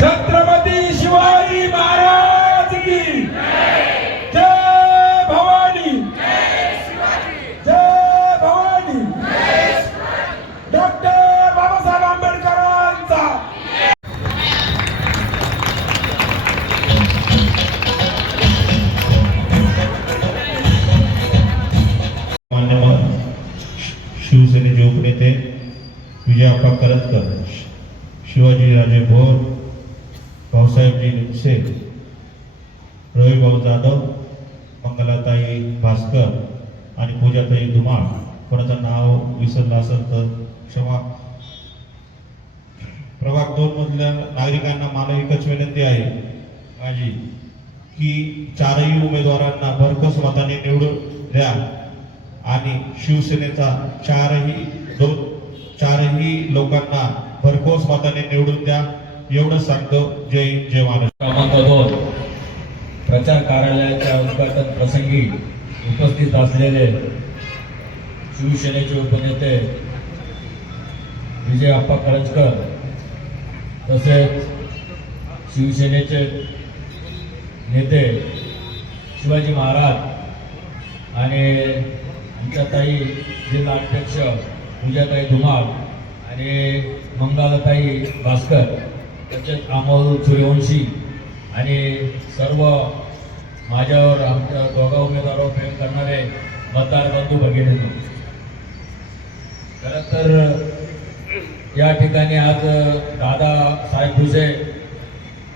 छत्रपती शिवाजी महाराज की जय भवानी, जय भवानी, डॉक्टर बाबासाहेब आंबेडकरांचा मान्यवर शिवसेनेचे उपनेते विजयाप्पा करतकर, शिवाजीराजे भोर, भाऊसाहेबजी निमसे, रविभाऊ जाधव, मंगलाताई भास्कर आणि पूजाताई धुमाळ. कोणाचं नाव विसरलं असेल तर क्षमा. प्रभाग 2 मधल्या नागरिकांना मला एकच विनंती आहे माझी की चारही उमेदवारांना भरघोस मताने निवडून द्या आणि शिवसेनेचा चारही लोकांना भरघोस मताने निवडून द्या एवढं सांगतो. जय हिंद, जय महाराष्ट्र. क्रमांक 2 प्रचार कार्यालयाच्या उद्घाटन प्रसंगी उपस्थित असलेले शिवसेनेचे उपनेते विजयाप्पा करंजकर, तसेच शिवसेनेचे नेते शिवाजी महाराज आणि आमच्या ताई जिल्हा अध्यक्ष पूजाताई धुमाळ आणि मंगलाताई भास्कर, तसेच अमोल सूर्यवंशी आणि सर्व माझ्यावर आमच्या दोघा उमेदवारावर प्रेम करणारे मतदार बंधू भगिनी, खरं तर या ठिकाणी आज दादा साहेब भुसे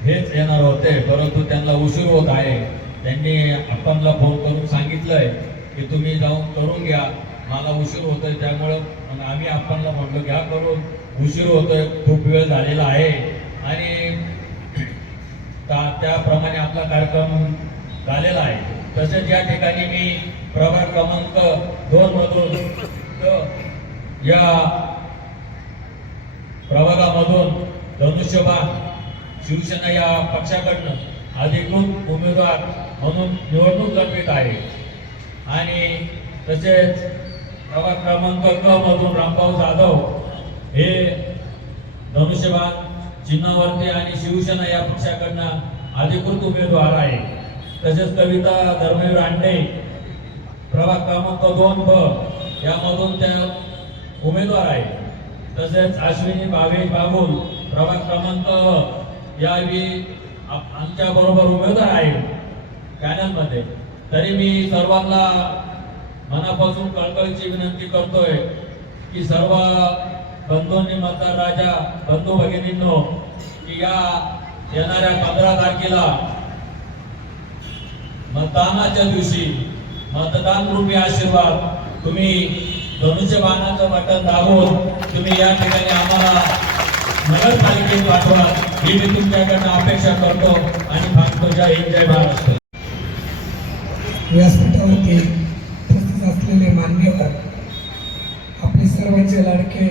हेच येणार होते, परंतु त्यांना उशीर होत आहे. त्यांनी आपणला फोन करून सांगितलंय की तुम्ही जाऊन करून घ्या, मला उशीर होतोय. त्यामुळं आम्ही आपणला म्हटलं घ्या करून, उशीर होतोय, खूप वेळ झालेला आहे आणि त्याप्रमाणे आपला कार्यक्रम झालेला आहे. तसेच या ठिकाणी मी प्रभाग क्रमांक 2 मधून या प्रभागामधून धनुष्यबाण शिवसेना या पक्षाकडनं अधिकृत उमेदवार म्हणून निवडणूक लढवित आहे. आणि तसेच प्रभाग क्रमांक क मधून रामभाऊ जाधव हे धनुष्यबाण चिन्हावरती आणि शिवसेना या पक्षाकडनं अधिकृत उमेदवार आहे. तसेच कविता धर्मवीर आंडे प्रभाग क्रमांक 2 ब यामधून त्या उमेदवार आहे. तसेच अश्विनी भावेश बागुल प्रभाग क्रमांक यावी आमच्या बरोबर उमेदवार आहे पॅनलमध्ये. तरी मी सर्वांना मनापासून कळकळीची विनंती करतोय की सर्व बंधूंनी, मतदार राजा बंधू भगिनींनो, की या येणाऱ्या 15 तारखेला मतदानाच्या दिवशी मतदान रूपी आशीर्वाद तुम्ही धनुष्यबाणाचं बटन दाबून तुम्ही या ठिकाणी आम्हाला नगरपालिकेत पाठवा, ही मी तुमच्याकडनं अपेक्षा करतो आणि सांगतो. जय हिंद, जय महाराष्ट्र. व्यासपीठावरती उपस्थित असलेले मान्यवर, आपले सर्वांचे लाडके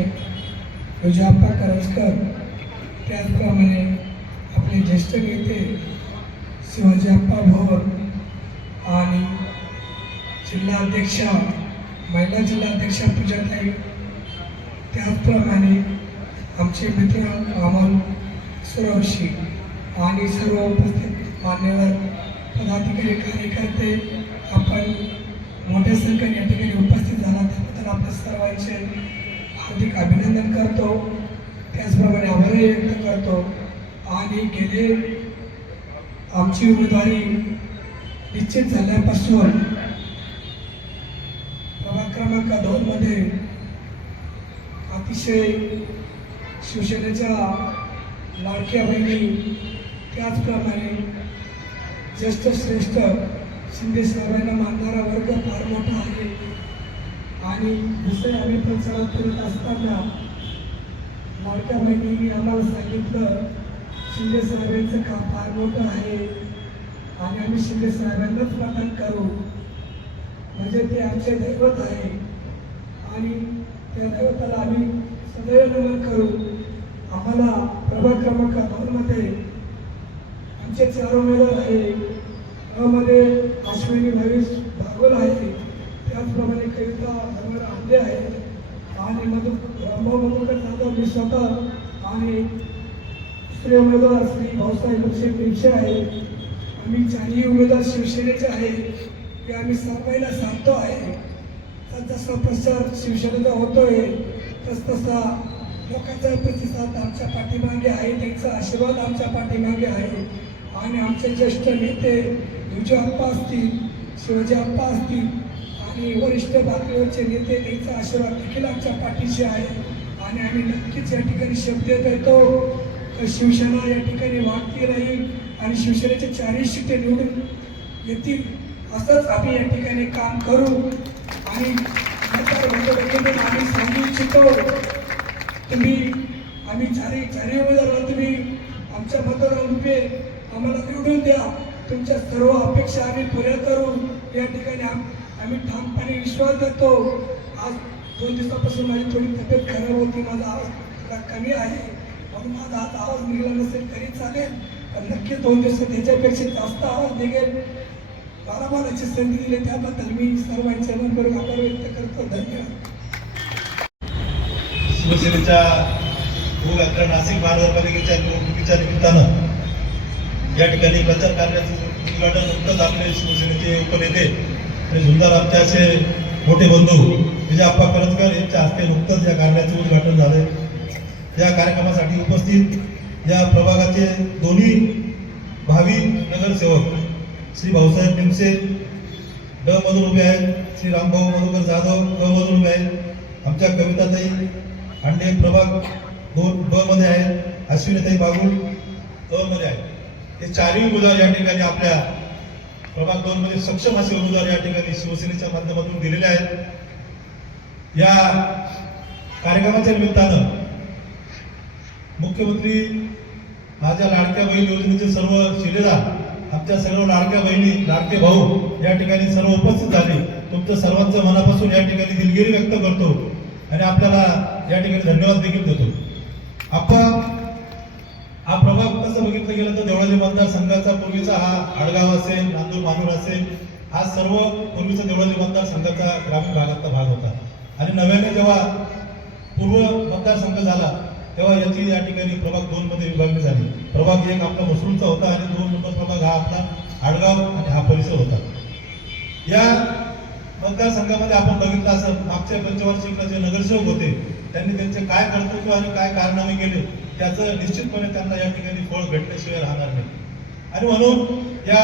विजयाप्पा करंजकर, त्याचप्रमाणे आपले ज्येष्ठ नेते शिवाजीप्पा भोर आणि जिल्हाध्यक्ष, महिला जिल्हाध्यक्षा पूजाताई, त्याचप्रमाणे आमचे मित्र अमोल सूर्यवंशी आणि सर्व उपस्थित मान्यवर पदाधिकारी, कार्यकर्ते, आपण मोठ्या संख्येने या ठिकाणी उपस्थित झाला त्याबद्दल आपल्या सर्वांचे हार्दिक अभिनंदन करतो. त्याचप्रमाणे आभारही व्यक्त करतो. आणि गेले आमची उमेदवारी निश्चित झाल्यापासून प्रभाग क्रमांक 2 मध्ये अतिशय शिवसेनेच्या लाडक्या बहिणी, त्याचप्रमाणे ज्येष्ठ श्रेष्ठ शिंदे साहेबांना मानणारा वर्ग फार मोठा आहे. आणि दुसरे आम्ही प्रचारात फिरत असताना लाडक्या बहिणींनी आम्हाला सांगितलं शिंदे साहेबांचं काम फार मोठं आहे आणि आम्ही शिंदे साहेबांनाच मतदान करू, म्हणजे ते आमचे दैवत आहे आणि त्या दैवताला आम्ही सदैव नमन करू. आम्हाला प्रभाग क्रमांक 2 मध्ये आमचे 4 उमेदवार आहे. मध्ये अश्विनी भविष भागवल आहे, त्याचप्रमाणे कविता धनवर आंबे आहे आणि रामभाऊ मधुकर जाधव मी स्वतः आणि दुसरे उमेदवार श्री भाऊसाहेब पेक्षे आहे. आम्ही 4ही उमेदवार शिवसेनेचे आहे की आम्ही सर्वांना सांगतो आहे. जसा प्रचार शिवसेनेचा होतोय तसा लोकांचा प्रतिसाद आमच्या पाठीमागे आहे, त्यांचा आशीर्वाद आमच्या पाठीमागे आहे आणि आमचे ज्येष्ठ नेते विजय अप्पा असतील, शिवाजी अप्पा असतील आणि वरिष्ठ बाकीवरचे नेते त्यांचा आशीर्वाद देखील आमच्या पाठीशी आहे आणि आम्ही नक्कीच या ठिकाणी शब्द देतो तर शिवसेना या ठिकाणी वाढती राहील आणि शिवसेनेचे 4ही सीटे निवडून येतील असंच आम्ही या ठिकाणी काम करू. आणि आम्ही सांगू इच्छितो तुम्ही आम्ही चारही उमेदवारांना तुम्ही आमच्या मतदारांरूपे आम्हाला निवडून द्या. तुमच्या सर्व अपेक्षा आम्ही पुऱ्या करू या ठिकाणी आम्ही ठामपणे विश्वास देतो. आज 2 दिवसापासून माझी थोडी तब्येत खराब होती, माझा आवाज थोडा कमी आहे म्हणून माझा आज आवाज निघाला नसेल तरी चालेल, पण नक्की 2 दिवसात त्याच्यापेक्षा जास्त आवाज निघेल. मला बोलायची संधी दिली त्याबद्दल मी सर्वांचे मनपूर्वक आभार व्यक्त करतो. धन्यवाद. शिवसेनेच्या भूव्यात्रा नाशिक महानगरपालिकेच्या निवडणुकीच्या निमित्तानं या ठिकाणी प्रचार कार्याचं उद्घाटन नुकतंच आपले शिवसेनेचे उपनेते आणि झुंजार आमचे असे मोठे बंधू विजय अप्पा करंजकर यांच्या हस्ते नुकतंच या कार्याचे उद्घाटन झाले. या कार्यक्रमासाठी उपस्थित या प्रभागाचे दोन्ही भावी नगरसेवक श्री भाऊसाहेब निमसे ड मधून उभे आहेत, श्री रामभाऊ मधुकर जाधव ड मधून उभे आहेत, आमच्या कविताताई हांडे प्रभाग 2 ब मध्ये आहेत, अश्विनीताई बागुल अ मध्ये आहेत. हे 4ही उमेदवार या ठिकाणी आपल्या प्रभाग 2 मध्ये सक्षम असे उमेदवार या ठिकाणी शिवसेनेच्या माध्यमातून दिलेले आहेत. या कार्यक्रमाच्या निमित्तानं मुख्यमंत्री माझ्या लाडक्या बहीण योजनेचे सर्व शिलेदार, आमच्या सर्व लाडक्या बहिणी, लाडके भाऊ या ठिकाणी सर्व उपस्थित झाले. तुमचं सर्वांचं मनापासून या ठिकाणी दिलगिरी व्यक्त करतो आणि आपल्याला या ठिकाणी धन्यवाद देखील देतो. आपण हा प्रभाग कसं बघितलं गेलं तर देवळाली मतदारसंघाचा पूर्वीचा हा आडगाव असेल, नांदूर मानूर असेल, हा सर्व पूर्वीचा देवळाली मतदारसंघाचा ग्रामीण भागातला भाग होता आणि नव्याने जेव्हा पूर्व मतदारसंघ झाला तेव्हा याची या ठिकाणी प्रभाग 2 मध्ये विभागणी झाली. प्रभाग 1 आपला मसरूळचा होता आणि 2 नंबर प्रभाग हा आपला आडगाव आणि हा परिसर होता. या मतदारसंघामध्ये आपण बघितलं असं मागच्या पंचवार्षिकला जे नगरसेवक होते त्यांनी त्यांचे काय कर्तृत्व आणि काय कारनामे केले त्याचं निश्चितपणे त्यांना या ठिकाणी फळ भेटल्याशिवाय राहणार नाही. आणि म्हणून या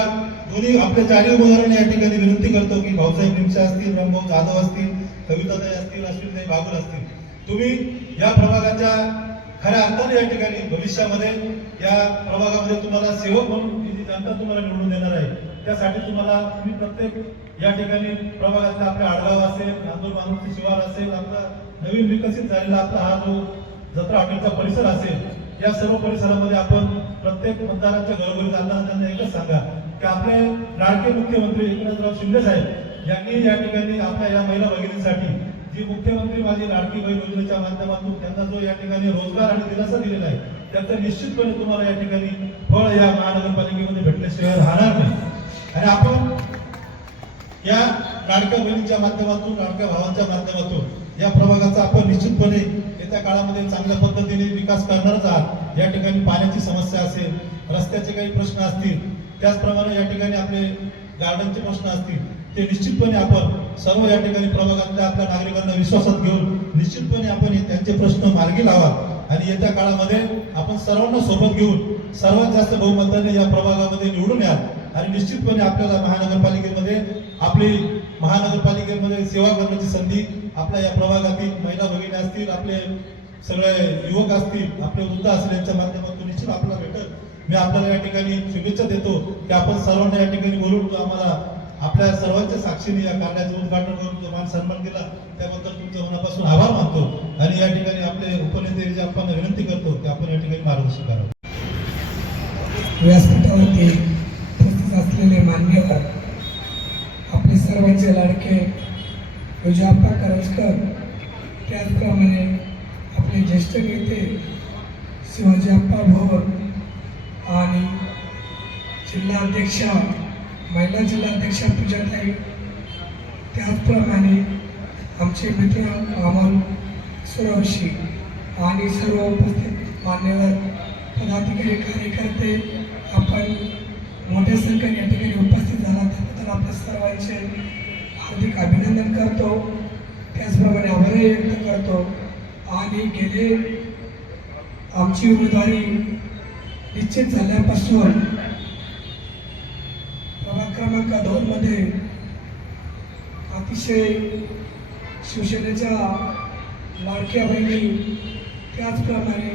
दोन्ही आपल्या 4ही उमेदवारांनी या ठिकाणी विनंती करतो की भाऊसाहेब निमसे असतील, रामभाऊ जाधव असतील, कविताताई असतील, अश्विनीताई बागुल असतील, तुम्ही या प्रभागाच्या खऱ्या अर्थाने या ठिकाणी भविष्यामध्ये या प्रभागामध्ये तुम्हाला सेवक म्हणून जी जनता तुम्हाला निवडून देणार आहे त्यासाठी तुम्ही प्रत्येक या ठिकाणी प्रभागातला आपल्या आडगाव असेल, नांदूर मानूरचे शिवार असेल, आपला नवीन विकसित झालेला आपला हा जो जत्रा हॉटेलचा परिसर असेल, या सर्व परिसरामध्ये आपण प्रत्येक मतदारांच्या घरोघरी जाताना त्यांना एकच सांगा की आपले लाडके मुख्यमंत्री एकनाथराव शिंदे साहेब यांनी या ठिकाणी आपल्या या महिला भगिनींसाठी जी मुख्यमंत्री माझी लाडकी बहीण योजनेच्या माध्यमातून त्यांना जो या ठिकाणी रोजगार आणि दिलासा दिलेला आहे त्याचं निश्चितपणे तुम्हाला या ठिकाणी फळ या महानगरपालिकेमध्ये भेटल्याशिवाय राहणार नाही. आणि आपण या लाडक्या बहिणीच्या माध्यमातून, लाडक्या भावांच्या माध्यमातून या प्रभागाचा आपण निश्चितपणे येत्या काळामध्ये चांगल्या पद्धतीने विकास करणारच आहात. या ठिकाणी पाण्याची समस्या असेल, रस्त्याचे काही प्रश्न असतील, त्याचप्रमाणे या ठिकाणी आपले गार्डनचे प्रश्न असतील, ते निश्चितपणे आपण सर्व या ठिकाणी प्रभागातल्या आपल्या नागरिकांना विश्वासात घेऊन निश्चितपणे आपण त्यांचे प्रश्न मार्गी लावा आणि येत्या काळामध्ये आपण सर्वांना सोबत घेऊन सर्वात जास्त बहुमताने या प्रभागामध्ये निवडून या आणि निश्चितपणे आपल्याला महानगरपालिकेमध्ये सेवा करण्याची संधी आपल्या या प्रभागातील महिला भगिनी असतील, आपले सगळे युवक असतील, आपले वृद्ध असतील यांच्या माध्यमातून निश्चित आपल्याला भेटेल. मी आपल्याला या ठिकाणी शुभेच्छा देतो की आपण सर्वांना या ठिकाणी बोलून आम्हाला आपल्या सर्वांच्या साक्षीने या कार्याचं उद्घाटन करून जो मान सन्मान केला त्याबद्दल तुमचं मनापासून आभार मानतो आणि या ठिकाणी आपले उपनेते जे आपण विनंती करतो की आपण या ठिकाणी मार्गदर्शन करावं. व्यासपीठावरती उपस्थित असलेले मान्यवर, आपले सर्वांचे लाडके विजयाप्पा करंजकर, त्याचप्रमाणे आपले ज्येष्ठ नेते शिवाजीप्पा भोर आणि जिल्हाध्यक्षा, महिला जिल्हाध्यक्षा पूजाताई, त्याचप्रमाणे आमचे मित्र अमोल सुरवशी आणि सर्व उपस्थित मान्यवर पदाधिकारी, कार्यकर्ते, आपण मोठ्या संख्येने या ठिकाणी उपस्थित झाला त्याबद्दल आपल्या सर्वांचे हार्दिक अभिनंदन करतो, त्याचप्रमाणे आभारही व्यक्त करतो. आणि गेले आमची उमेदवारी निश्चित झाल्यापासून प्रभाग क्रमांक 2 मध्ये अतिशय शिवसेनेच्या लाडक्या बहिणी, त्याचप्रमाणे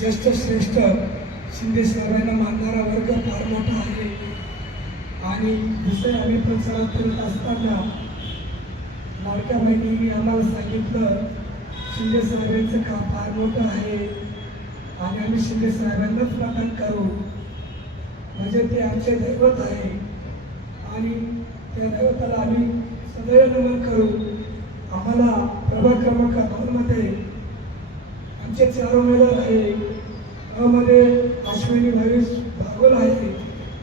ज्येष्ठ श्रेष्ठ शिंदे साहेबांना मानणारा वर्ग फार मोठा आहे. आणि दुसरे आम्ही प्रचारात करत असताना लाडक्या बहिणींनी आम्हाला सांगितलं शिंदे साहेबांचं काम फार मोठं आहे आणि आम्ही शिंदे साहेबांनाच मतदान करू, म्हणजे ते आमचे दैवत आहे आणि त्या दैवताला आम्ही सदैव नमन करू. आम्हाला प्रभाग क्रमांक 2 मध्ये आमचे 4 उमेदवार आहे. मध्ये अश्विनी भविष भागवल आहे,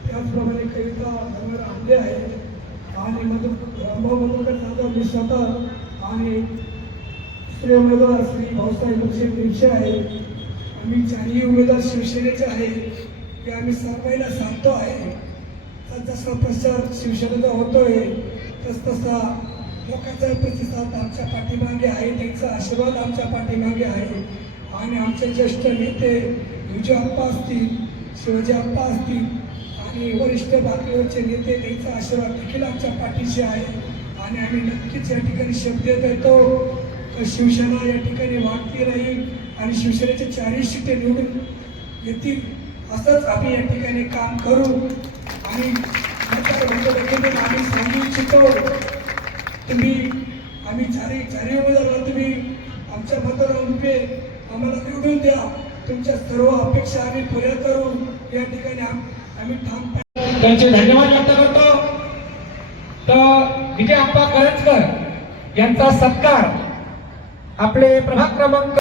त्याचप्रमाणे कविता अमर आंबे आहे आणि मधुकर जाधव मी स्वतः आणि दुसरे उमेदवार श्री भाऊसाहेब रिक्षा आहे. आम्ही 4ही उमेदवार शिवसेनेचे आहे हे आम्ही सर्वांना सांगतो आहे. जसा प्रचार शिवसेनेचा होतोय तसा लोकांचा प्रतिसाद आमच्या पाठीमागे आहे, त्यांचा आशीर्वाद आमच्या पाठीमागे आहे. आणि आमचे ज्येष्ठ नेते विजयाप्पा असतील, शिवाजीप्पा असतील आणि वरिष्ठ बाकीवरचे नेते, त्यांचा आशीर्वाद देखील आमच्या पाठीशी आहे. आणि आम्ही नक्कीच या ठिकाणी शब्द देतो तर शिवसेना या ठिकाणी वाढती राहील आणि शिवसेनेचे 4ही सीटे निवडून येतील, असंच आम्ही या ठिकाणी काम करू. आणि आम्ही सांगू इच्छितो, तुम्ही आम्ही चारही उमेदवारांना तुम्ही आमच्या मतदारांरूपे आम्हाला निवडून द्या. तुमच्या सर्व अपेक्षा आम्ही पुऱ्या करू. या ठिकाणी आम्ही ठाम त्यांचे धन्यवाद व्यक्त करतो. तर विजयाप्पा करंजकर यांचा सत्कार आपले प्रभाग क्रमांक